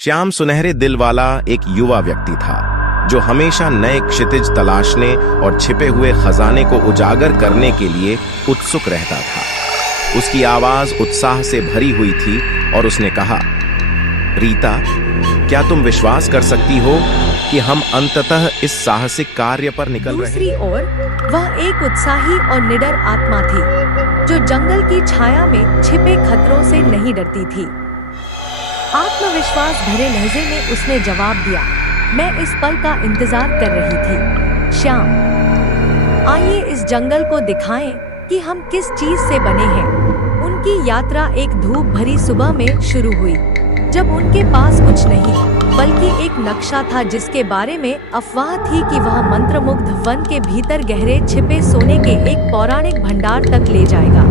श्याम सुनहरे दिल वाला एक युवा व्यक्ति था जो हमेशा नए क्षितिज तलाशने और छिपे हुए खजाने को उजागर करने के लिए उत्सुक रहता था। उसकी आवाज उत्साह से भरी हुई थी और उसने कहा, रीता, क्या तुम विश्वास कर सकती हो कि हम अंततः इस साहसिक कार्य पर निकल रहे हैं? दूसरी ओर वह एक उत्साही और निडर आत्मा थी जो जंगल की छाया में छिपे खतरों से नहीं डरती थी। आत्मविश्वास भरे लहजे में उसने जवाब दिया, मैं इस पल का इंतजार कर रही थी। श्याम, आइए इस जंगल को दिखाएं कि हम किस चीज से बने हैं। उनकी यात्रा एक धूप भरी सुबह में शुरू हुई, जब उनके पास कुछ नहीं बल्कि एक नक्शा था जिसके बारे में अफवाह थी कि वह मंत्रमुग्ध वन के भीतर गहरे छिपे सोने के एक पौराणिक भंडार तक ले जाएगा।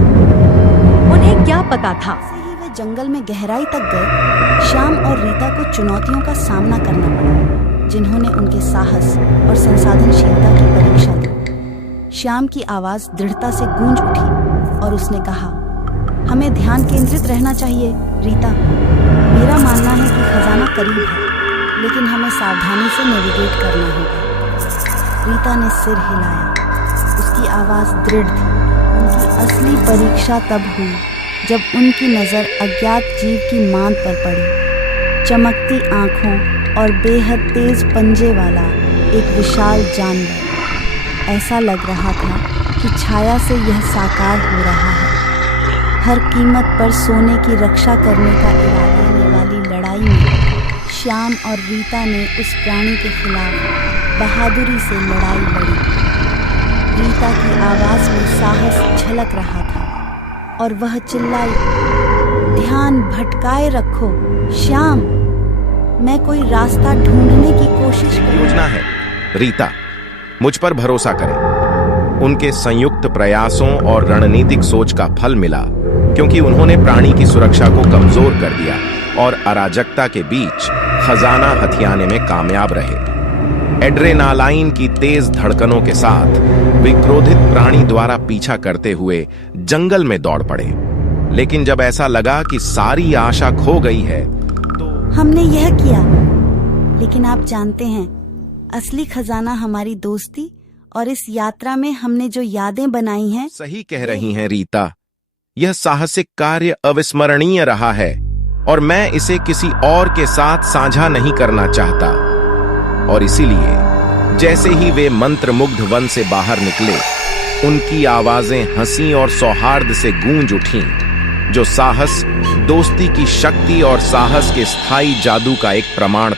उन्हें क्या पता था? वे जंगल में गहराई तक गए। श्याम और रीता को चुनौतियों का सामना करना पड़ा, जिन्होंने उनके साहस और संसाधनशीलता की परीक्षा दी। श्याम की आवाज दृढ़ता से गूंज उठी और उसने कहा, हमें ध्यान केंद्रित रहना चाहिए रीता। मेरा मानना है कि खजाना करीब है, लेकिन हमें सावधानी से नेविगेट करना होगा। रीता ने सिर हिलाया। उसकी आवाज दृढ़ थी। उनकी असली परीक्षा तब हुई जब उनकी नज़र अज्ञात जीव की मांद पर पड़ी। चमकती आंखों और बेहद तेज पंजे वाला एक विशाल जानवर। ऐसा लग रहा था कि छाया से यह साकार हो रहा है। हर कीमत पर सोने की रक्षा करने का इरादा लेने वाली लड़ाई में श्याम और रीता ने उस प्राणी के खिलाफ बहादुरी से लड़ाई लड़ी। रीता की आवाज़ में साहस झलक रहा था और वह चिल्लाई, ध्यान भटकाए रखो श्याम, मैं कोई रास्ता ढूंढने की कोशिश कर। योजना है रीता, मुझ पर भरोसा करें। उनके संयुक्त प्रयासों और रणनीतिक सोच का फल मिला, क्योंकि उन्होंने प्राणी की सुरक्षा को कमजोर कर दिया और अराजकता के बीच खजाना हथियाने में कामयाब रहे। एड्रेनालाइन की तेज धड़कनों के साथ वे क्रोधित प्राणी द्वारा पीछा करते हुए जंगल में दौड़ पड़े। लेकिन जब ऐसा लगा कि सारी आशा खो गई है तो हमने यह किया, लेकिन आप जानते हैं, असली खजाना हमारी दोस्ती और इस यात्रा में हमने जो यादें बनाई हैं। सही कह रही हैं रीता, यह साहसिक कार्य अविस्मरणीय रहा है और मैं इसे किसी और के साथ साझा नहीं करना चाहता। और इसीलिए जैसे ही वे मंत्रमुग्ध वन से बाहर निकले, उनकी आवाजें हंसी और सौहार्द से गूंज उठीं, जो साहस, दोस्ती की शक्ति और साहस के स्थायी जादू का एक प्रमाण